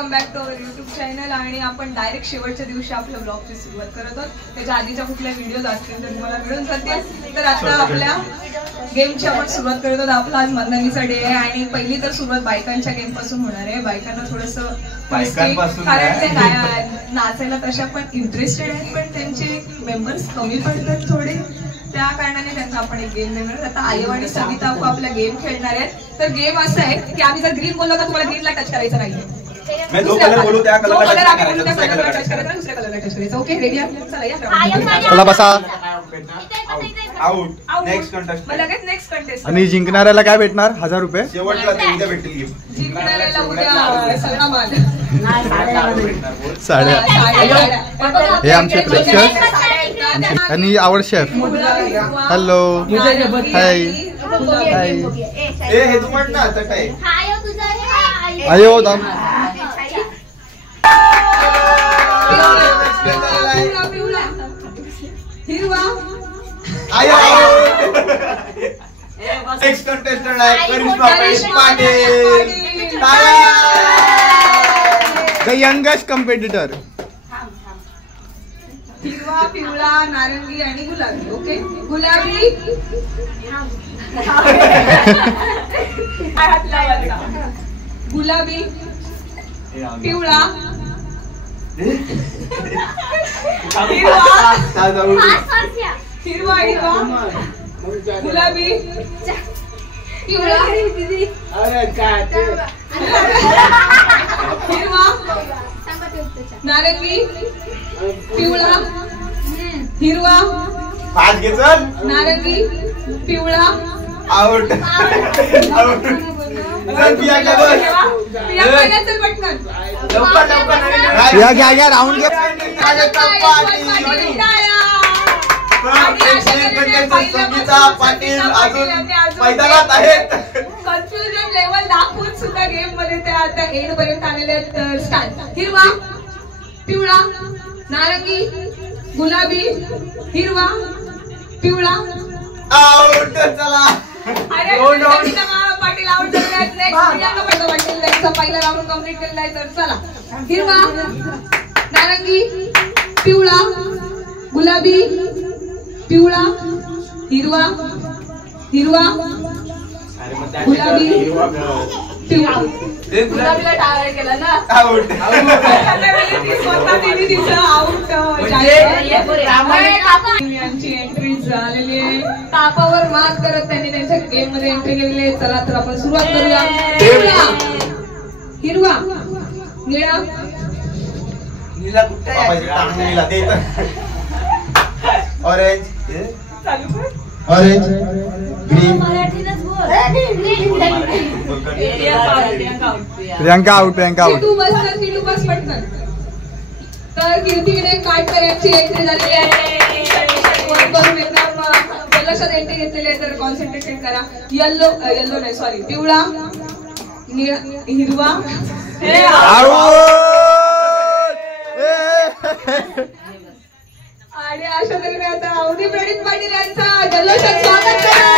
Welcome back to our YouTube channel. आणि आपण direct शेवटच्या दिवशी आपल्या ब्लॉगची सुरुवात करत आहोत. त्याच्या आधीच्या कुठल्या व्हिडिओज असतील तर तुम्हाला मिळून जातील. तर आता आपल्या गेमची आपण सुरुवात करत आहोत. आपला आज मंदानीचा डे आहे आणि पहिली तर सुरुवात बायकांच्या गेम पासून होणार आहे. बायकांना थोडंसं कारण ते नाचायला तशा पण इंटरेस्टेड आहेत, पण त्यांचे मेंबर्स कमी पडतात थोडे, त्या कारणाने त्यांना आपण एक गेम देणार. आता आयव आणि सविता आपल्या गेम खेळणार आहेत. तर गेम असं आहे की आम्ही जर ग्रीन बोललो तर तुम्हाला ग्रीनला टच करायचं नाहीये. दुसऱ्या कलरला टच करायचं. ओके रेडी आहे? चला बसा. आउट. Next contestant. लगेच नेक्स्ट कंटेस्टंट. आणि जिंकणाऱ्याला काय भेटणार? 1000 रुपये. शेवटला ते उद्या भेटेल गिफ्ट. जिंकणाऱ्याला उद्या सगळा माल. साड्या. हे आमचे प्रेक्षक आणि आवड शेफ. हॅलो. हाय. हाय. हे तू म्हण ना चटाई. आयो दाम. नेक्स्ट कंटेस्टंट आहे Karishma Patil. The youngest competitor. हिरवा, पिवळा, नारंगी आणि गुलाबी. ओके गुलाबी. गुलाबी, पिवळा, हिरवा, हिरवा, गुलाबी, पिवळा, हिरवा, नारंगी, पिवळा, हिरवा, नारंगी, पिवळा. आउट. घ्या राऊंड घ्या. पाटील अजून मैदानात आहेत. कन्फ्युजन लेवल दाखवून सुद्धा गेम मध्ये ते आता एंड पर्यंत आलेले आहेत. स्टार्ट. हिरवा, पिवळा, नारंगी, गुलाबी, हिरवा, पिवळा. आउट. चला. पाटील आउट झाले आहेत. नेक्स्ट पाटील त्यांचा पहिला राऊंड कंप्लीट केलेला आहे. तर चला. हिरवा, नारंगी, पिवळा, गुलाबी, पिवळा, हिरवा, हिरवा, गुलाबी, पिवळा. गुलाबीला टाळा केला ना. आउट. यांची एंट्री झालेली आहे. तापावर मात करत त्यांनी त्यांच्या गेम मध्ये एंट्री केलेली आहे. चला तर आपण सुरुवात करूया. पिवळा, हिरवा, निळा, नीला कुठे? Orange, orange, green. Priyanka out. Priyanka out. तू बस तर किटू बस पटकन. तर कीर्तीने काटकर यांची एंट्री झालेली आहे. एकदम जल्लोषात एंट्री घेतलेली आहे. तर कॉन्सन्ट्रेशन करा. येल्लो नाही सॉरी पिवळा, निळा, हिरवा. आणि अशा तऱ्हेने आता अवधी प्रणित पाटील यांचा जल्लोषात स्वागत करा.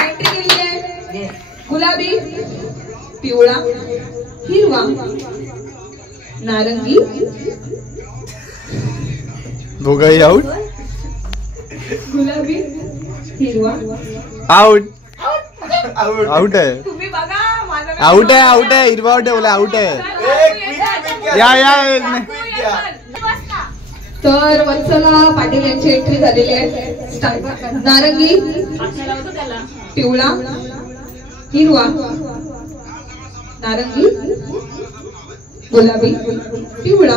एंट्री केली आहे. गुलाबी, पिवळा, हिरवा, नारंगी. दोघंही आउट. गुलाबी, हिरवा. आउट. आउट. आउट आहे. तुम्ही बघा माझा आउट आहे. आउट आहे. हिरवा आउट आहे. बोला आउट आहे. या. तर वत्सला पाटील यांची एंट्री झालेली आहे. स्टार्ट. नारंगी, पिवळा, हिरवा, नारंगी, गुलाबी, पिवळा,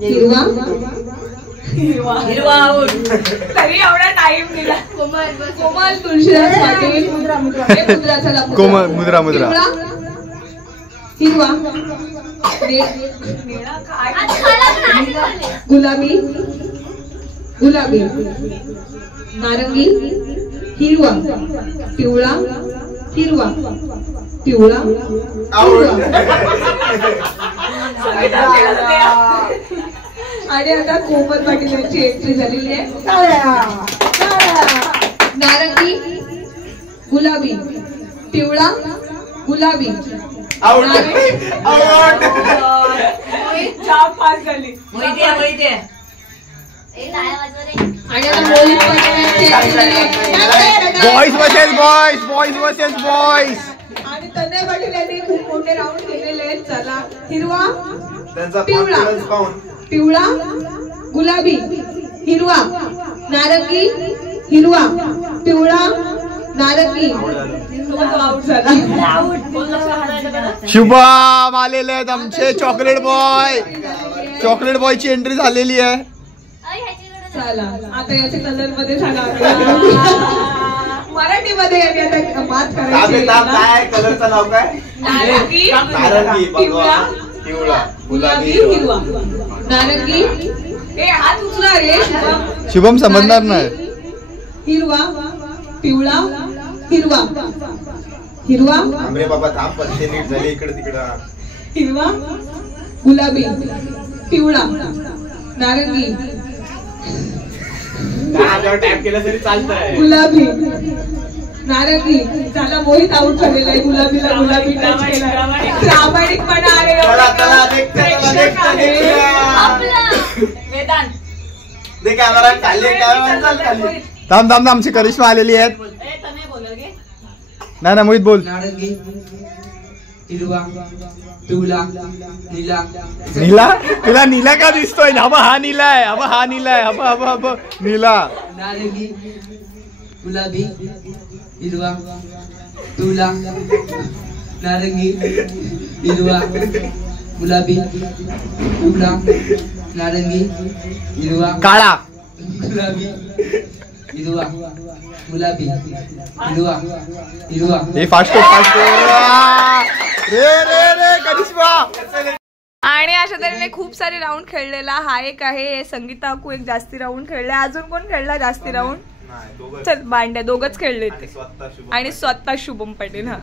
हिरवा, हिरवा आउट. तरी एवढा टाइम दिला. कोमल तुळशीदास पाटील. मुद्रा. हिरवा, गुलाबी, नारंगी, हिरवा, पिवळा, हिरवा, पिवळा. आणि आता कोमल पाटील यांची एंट्री झालेली आहे. नारंगी, गुलाबी, पिवळा, गुलाबी. Out out. चार पास झाली. मोहिते आणि आता Mohit boys versus boys, boys versus boys. आणि तन्मय पाटील यांनी खूप मोठे राऊंड केलेले आहेत. चला हिरवा, त्यांचा पिवळा, कॉन्फिडन्स पाहून पिवळा, गुलाबी, हिरवा, नारंगी, हिरवा, पिवळा, नारंगी. आउट झाला. शुभम आलेले आहेत आमचे चॉकलेट बॉय. चॉकलेट बॉयची एंट्री झालेली आहे. चला आता याच्या कलर मध्ये सांगा मराठीमध्ये यांनी आता बात करायची. काय कलरचं नाव काय? नारंगी, नारंगी, पिवळा, पिवळा, गुलाबी, हिरवा, नारंगी. ए हात उचला रे शुभम. शुभम समजणार नाही. हिरवा, पिवळा, हिरवा, हिरवा, अरे बाबा थांब पत्ते नीट झाले इकडे तिकडं. हिरवा, गुलाबी, पिवळा, नारंगी, टॅप केलं तरी चालतंय. गुलाबी, नारंगी. झाला मोहित आउट झालेला आहे. गुलाबीला गुलाबी टच केला. प्रामाणिकपणा आहे. चला, चला, next, प्रेक्षक आहे. दे कॅमेरा खाली, कॅमेरा चाल खाली. थांब थांब आमची करिश्मा आलेली आहेत. नाही ना मोहित बोल. नारंगी, हिरवा, पिवळा, नीला. नीला? तुला नीला का दिसतोय? हबा हा नीला आहे, हबा हा नीला आहे, हबा हबा हबा नीला. नारंगी, गुलाबी, हिरवा, पिवळा, नारंगी, हिरवा, गुलाबी, पिवळा, नारंगी, हिरवा, काळा. गुलाबी, हिरवा, गुलाबी, हिरवा, हिरवा. हे फास्ट फास्ट. रे रे रे करिश्मा. आणि अशा तऱ्हेने खूप सारे राऊंड खेळलेला हा एक आहे. संगीता अकू एक जास्ती राऊंड खेळले. अजून कोण खेळला जास्ती राऊंड? चल मांड्या दोघच खेळले ते. आणि स्वतः शुभम पाटील. हा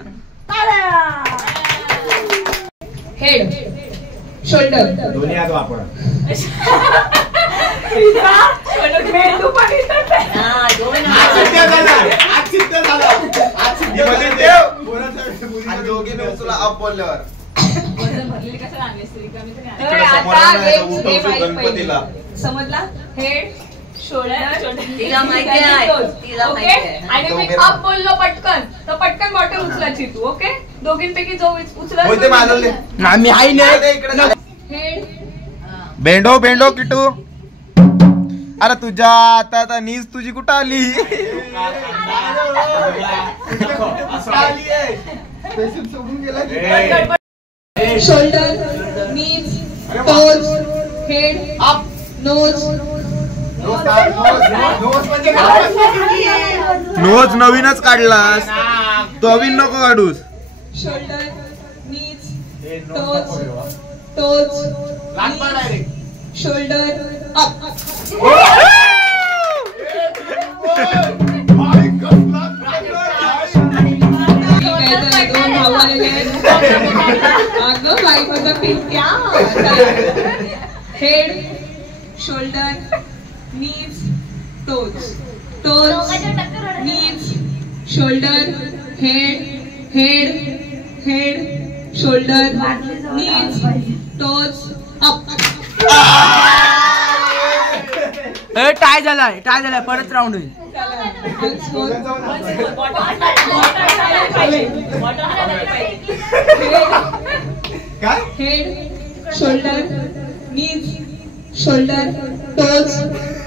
हेड, शोल्डर, दोन्ही हात वापर. दोघे तुला अप बोलल्यावर गणपतीला समजला. हेड, शोल्डर, तिला माहिती आहे, तिला माहिती आहे. आणि मी अप बोललो पटकन तर पटकन बॉटल उचलायची तू. ओके दोघींपैकी जो होते माजवले. उचला. आम्ही आई नाही. हेड, बेंडो बेंडो किटू. अरे तुझ्या आता नीज तुझी कुठं आली? Shoulder, knees, toes, head, up, nose. Nose नवीनच काढलास तो अविन नको काढूस. Shoulder, knees, toes, toes, shoulder, up. दोन भाऊ आलेले आहेत. अगं बाई माझा पिंक्या. Head, shoulder, knees, toes, toes, knees, shoulder, head, head, head, shoulder, knees, toes, up. Tie झालाय, टाय झालाय. परत राऊंड होईल. Head, shoulder, knees, shoulder, toes,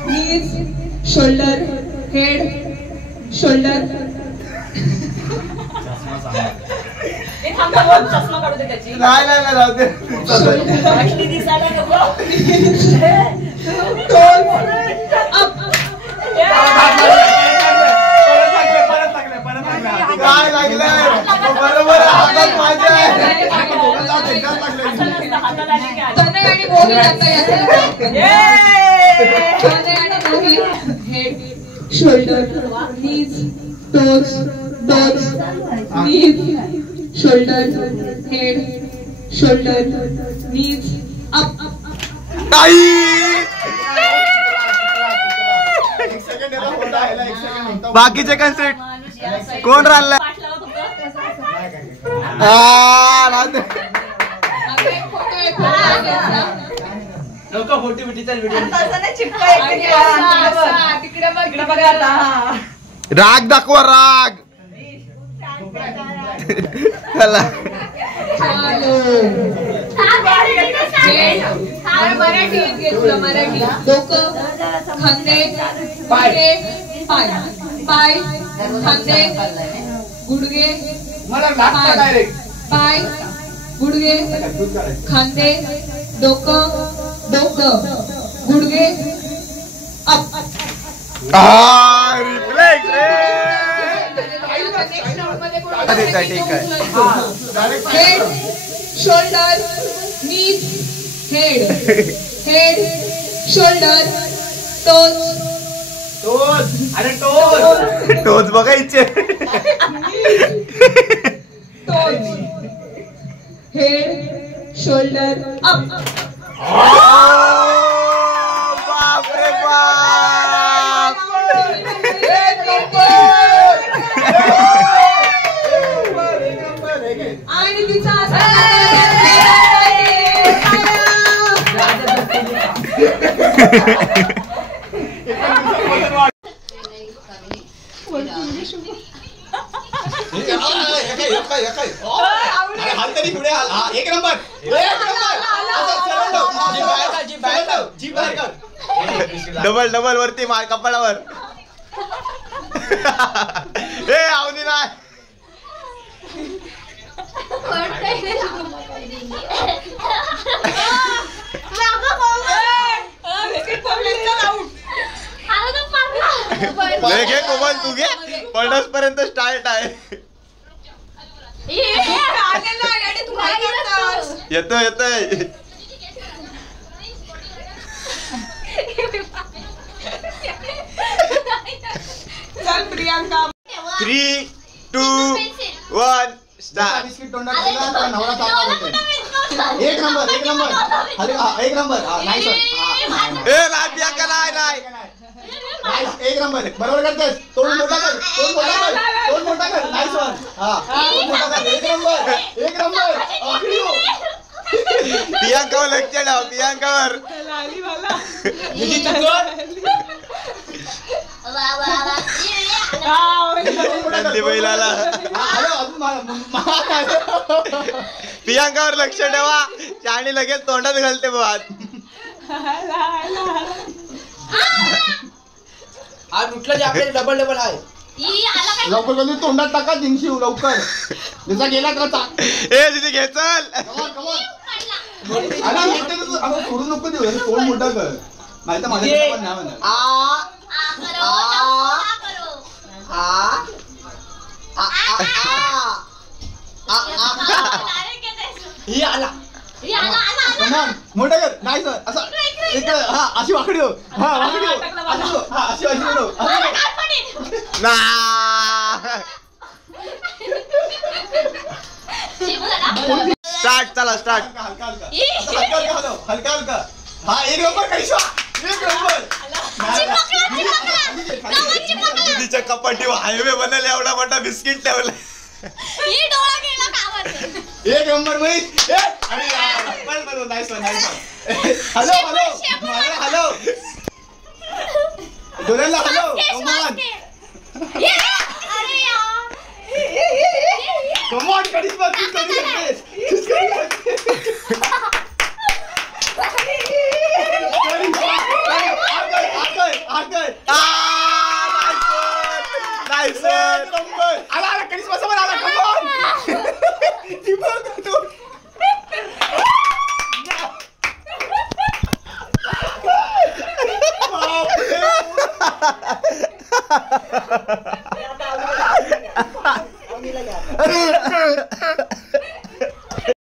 knees, shoulder, head, shoulder. चष्मा काढू दे त्याची. नाही नाही राहू दे. असली दिसायला नको. Toes, up. काय लागलंय बरोबर हातात माझ्या. तनय आणि मोहित आता याचं. तनय आणि Mohit. Head, shoulder, knees, toes, toes, knees, shoulder, head, shoulder, नीज, अप. बाकीचे कन्सेप्ट कोण राहिलाय? आता एक फोटो आहे, फोटो आहे त्यांचा. नको फोटो बिटीचा व्हिडिओ. आणि असा, तिकडे बघ, इकडे बघा आता. राग दाखवा राग. चला मराठी घे तुला, मराठी. डोकं, खांदे, गुडघे, पाय. पाय, खांदे, गुडघे, पाय. पाय, गुडघे, खांदे, डोकं, गुडघे, अप. रिफ्लेक्स ठीक आहे. हेड, शोल्डर, नीज, हेड, शोल्डर, टोज. अरे टोच. टोच बघायचे. Toes, head, shoulder, up. बापरे बाप. आणि तिचा एक नंबर. डबल वरती मार कपाळावर. हे आवडी नाही. घे कोमल तू घे. पडस पर्यंत स्टार्ट आहे. येतोय. चल प्रियांका. 3, 2, 1 स्टार्ट. बिस्किट तोंडात दिला तर नवरा चालला होते. एक नंबर. एक नंबर. नाही सर. ए नाही प्रियांका नाही. एक नंबर. बरोबर करतेस. तोंड मोठा कर. नाही सर. तोंड मोठा कर. एक नंबर. प्रियांकावर लक्ष ठेवा. प्रियांकावर. नंदी बैलाला. प्रियांकावर लक्ष ठेवा. आणि लगेच तोंडात घालते भात. आज उठलं जे आपले डबल आहे. लवकर तोंडात टाका. दिनशिव लवकर. जसा गेला त्याचा. ए तिथे घे चल. सोडू नको देऊ. तोंड मोठा कर. नाही तर माझ्या पण नाही म्हणत. ही आला. मोठा कर. नाही सर. असं इकडे. अशी वाकडी हो. वाकडी हो. अशी हो. ना स्टार्ट. चला स्टार्ट. हलका. हा एक नंबर. कैसा एक नंबर. तिच्या कपाटी हायवे बनल एवढा मोठा बिस्किट ठेवला. एक नंबर महेश. हॅलो. डोळ्याला हॅलो. कमॉन करिश्मा. तू करू आला करिश्मा समोर आला. कमॉन.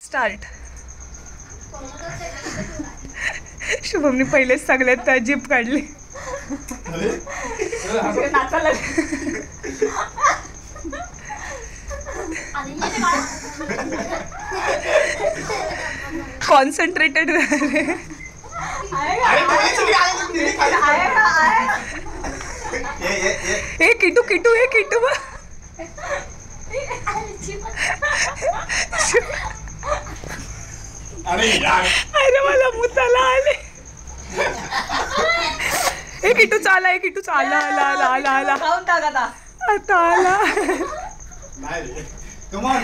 स्टार्ट. शुभमने पहिलेच सगळ्यात जीप काढली. कॉन्सन्ट्रेटेड. हे किटू अरे यार अरे मला मुताला आले. ए किटू चाला, ए किटू चाला, आला आला आला आला खाऊन टाक आता. आता आला. नाही रे कमॉन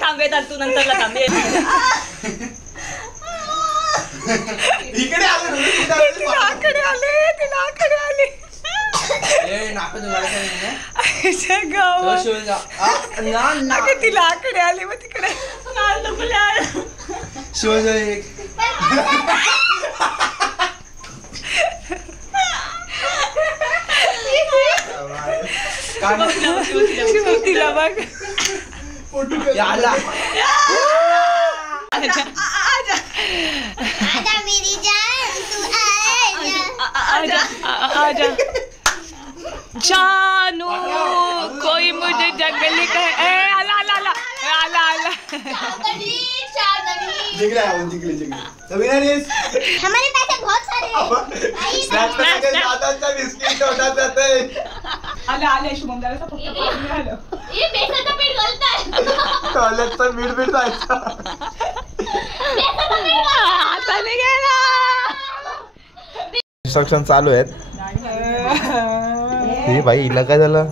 थांबे तर तू नंतर थांबे. इकडे आले तिलाकडे आले, तिलाकडे आले. अगं तिलाकडे आले मग तिकडे तिला बघ. आजा जानू कोई मुझे जंगल का आला आला आला आला आला. जिंकले The winner is हमारे पैसे बहुत सारे हैं. दादाचा बिस्किट तोंडात जाते. आले आले शुभम दादाचा फक्त पाऊल मिळालं. ये बेसनचं पीठ गलतं. टॉयलेटचं मीठ जायचं. आता नाही गेला. इन्स्ट्रक्शन चालू आहेत. हे भाई हिला काय झालं.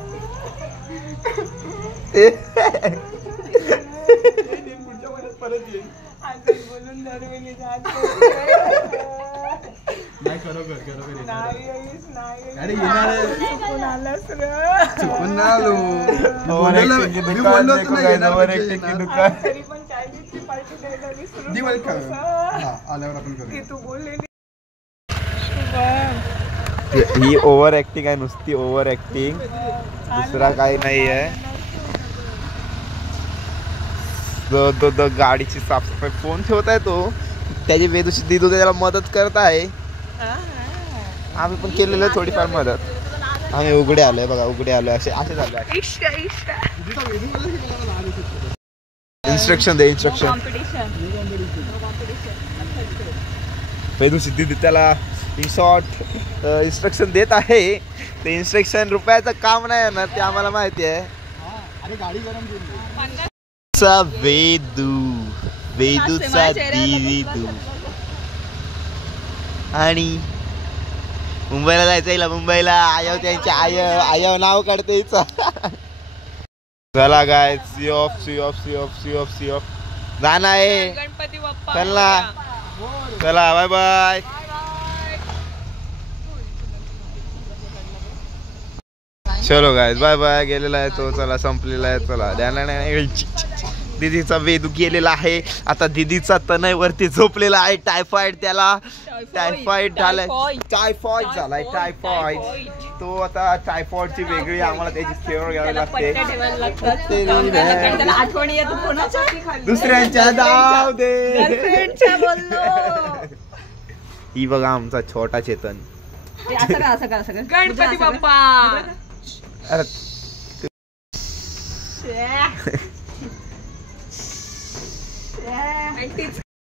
ही ओव्हर ऍक्टिंग आहे, नुसती ओव्हर ऍक्टिंग, दुसरा काही नाही आहे. तो गाडीची साफसफाई फोन ठेवताय तो, त्याची वेदूची दिदू त्याला मदत करत आहे. आम्ही पण केलेलं आहे थोडीफार मदत. आम्ही उघडे आलोय बघा, उघडे आलोय असे झालं. इन्स्ट्रक्शन दे, इन्स्ट्रक्शन. वेदूची दिदी त्याला इन शॉर्ट इन्स्ट्रक्शन देत आहे. ते इन्स्ट्रक्शन रुपयाचं काम नाही येणार ते आम्हाला माहिती आहे. वेदूचा दिदू आणि मुंबईला जायचं हिला, मुंबईला. आयव त्यांच्या आयव नाव काढते हिचं. चला guy, see off see off see off see off see off जाणं आहे. गणपती बाप्पा चला चला, बाय बाय. चलो गायज, बाय बाय. गेलेला आहे तो, चला संपलेला आहे. चला दिदीचा वेदू गेलेला आहे. आता दिदीचा तनय वरती झोपलेला आहे. टायफॉइड त्याला, टायफॉइड झालाय, टायफॉइड झालाय, टायफॉइड. तो आता टायफॉइडची वेगळी आम्हाला त्याची केअर घ्यावी लागते. दुसऱ्यांच्या जाऊ दे. ही बघा आमचा छोटा चेतन. गणपती बाप्पा. अरे आंटीच